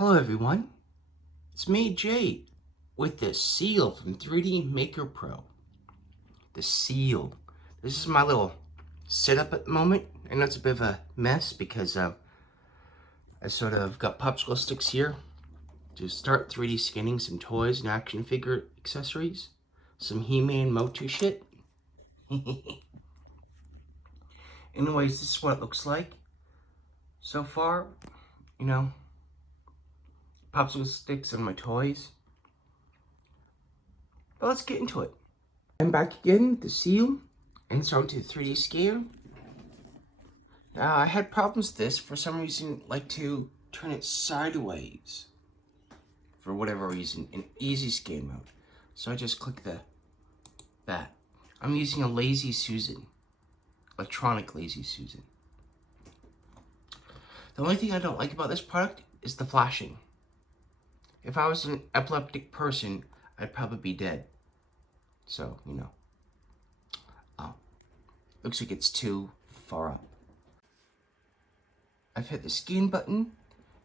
Hello everyone, it's me Jay with the seal from 3D Maker Pro. The seal. This is my little setup at the moment. I know it's a bit of a mess because I sort of got popsicle sticks here to start 3D scanning some toys and action figure accessories. Some HeMan Motu shit. Anyways, this is what it looks like so far. You know, popsicle sticks and my toys. But let's get into it. I'm back again with the seal and start to 3D scan. Now I had problems with this. For some reason, like to turn it sideways. For whatever reason, in easy scan mode. So I just click that. I'm using a Lazy Susan. Electronic Lazy Susan. The only thing I don't like about this product is the flashing. If I was an epileptic person, I'd probably be dead. So, you know. Looks like it's too far up. I've hit the scan button,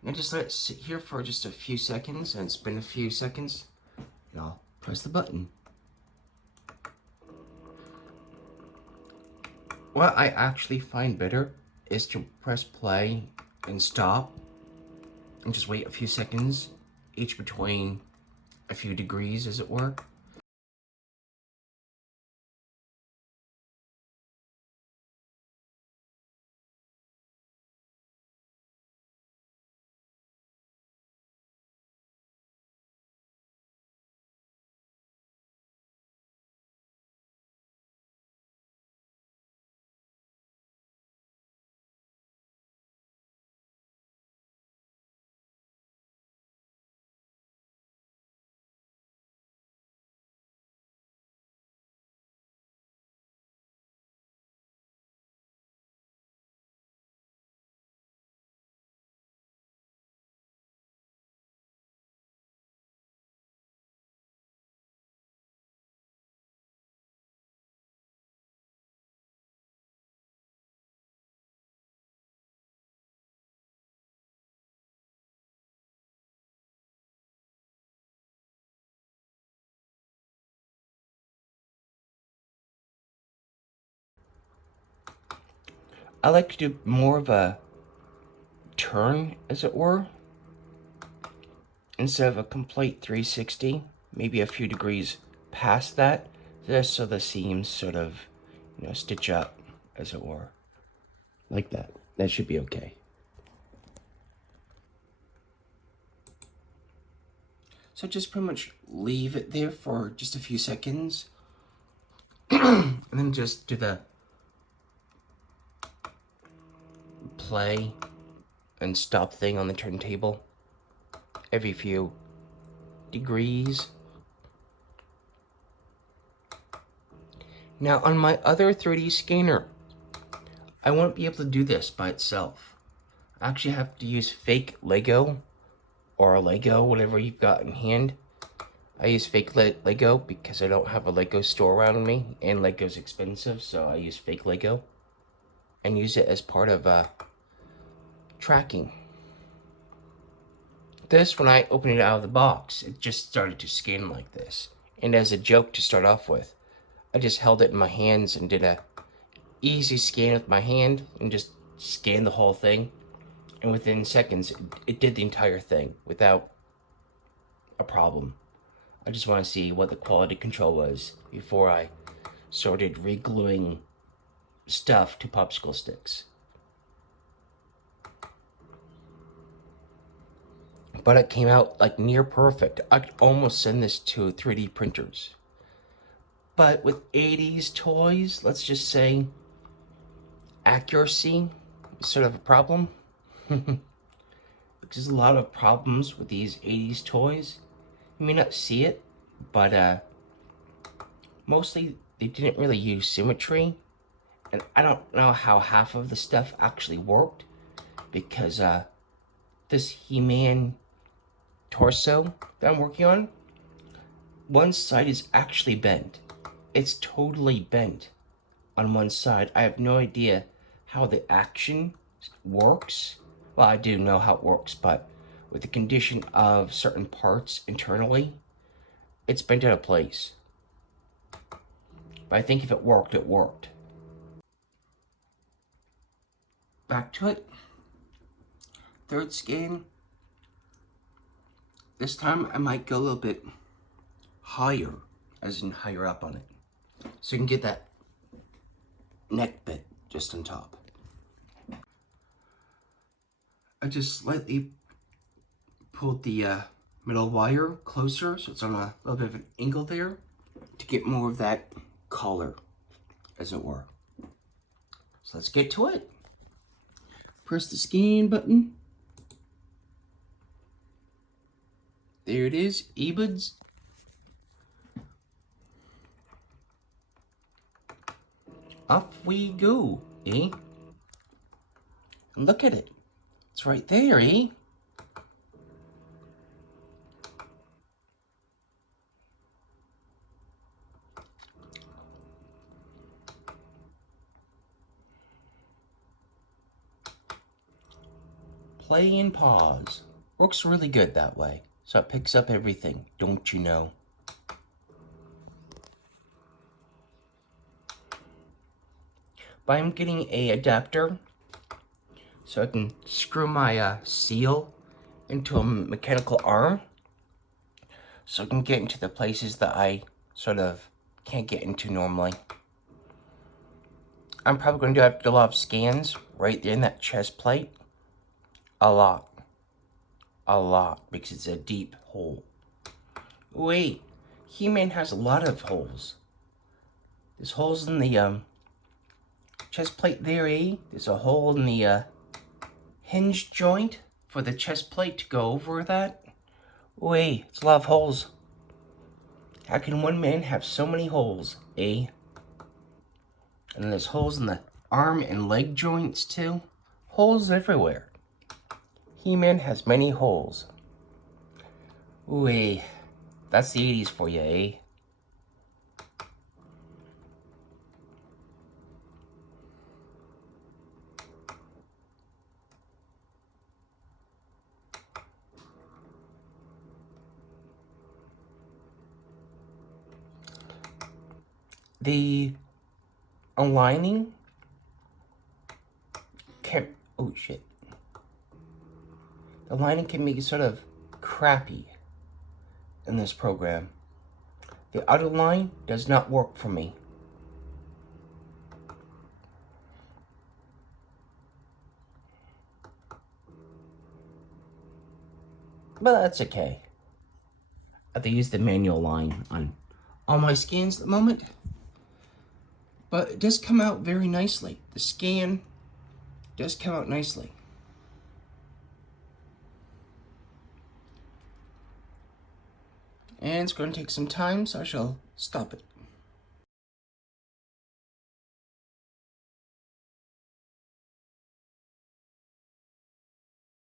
and I just let it sit here for just a few seconds, and it's been a few seconds, and I'll press the button. What I actually find better is to press play and stop, and just wait a few seconds, each between a few degrees, as it were. I like to do more of a turn, as it were, instead of a complete 360, maybe a few degrees past that, just so the seams sort of, stitch up, as it were. Like that. That should be okay. So just pretty much leave it there for just a few seconds. And then just do the play and stop thing on the turntable every few degrees. Now on my other 3D scanner, I won't be able to do this by itself. I actually have to use fake Lego or a Lego, whatever you've got in hand. I use fake Lego because I don't have a Lego store around me, and Lego's expensive, so I use fake Lego and use it as part of tracking. This, when I opened it out of the box, it just started to scan like this. And as a joke to start off with, I just held it in my hands and did a easy scan with my hand and just scanned the whole thing. And within seconds, it did the entire thing without a problem. I just want to see what the quality control was before I started re-gluing stuff to popsicle sticks. But it came out like near perfect. I could almost send this to 3D printers. But with 80s toys, let's just say accuracy is sort of a problem. There's a lot of problems with these 80s toys. You may not see it, but mostly they didn't really use symmetry. And I don't know how half of the stuff actually worked, because this HeMan torso that I'm working on, one side is actually bent. It's totally bent on one side. I have no idea how the action works. Well, I do know how it works, but with the condition of certain parts internally, it's bent out of place. But I think if it worked, it worked. Back to it. Third scan. This time I might go a little bit higher, as in higher up on it. So you can get that neck bit just on top. I just slightly pulled the middle wire closer, so it's on a little bit of an angle there, to get more of that collar, as it were. So let's get to it. Press the scan button. There it is, earbuds. Off we go, eh? And look at it. It's right there, eh? Play and pause. Works really good that way. So it picks up everything, don't you know? But I'm getting a adapter so I can screw my seal into a mechanical arm, so I can get into the places that I sort of can't get into normally. I'm probably going to have to do a lot of scans right there in that chest plate. A lot, because it's a deep hole. Wait, HeMan has a lot of holes. There's holes in the chest plate there, eh? There's a hole in the hinge joint for the chest plate to go over that. Wait, it's a lot of holes. How can one man have so many holes, eh? And then there's holes in the arm and leg joints too. Holes everywhere. HeMan has many holes. Ooh, that's the 80s for you, eh? The aligning can... Oh, shit. The lining can be sort of crappy in this program. The outer line does not work for me. But that's okay. I have to use the manual line on all my scans at the moment. But it does come out very nicely. The scan does come out nicely. And it's going to take some time, so I shall stop it.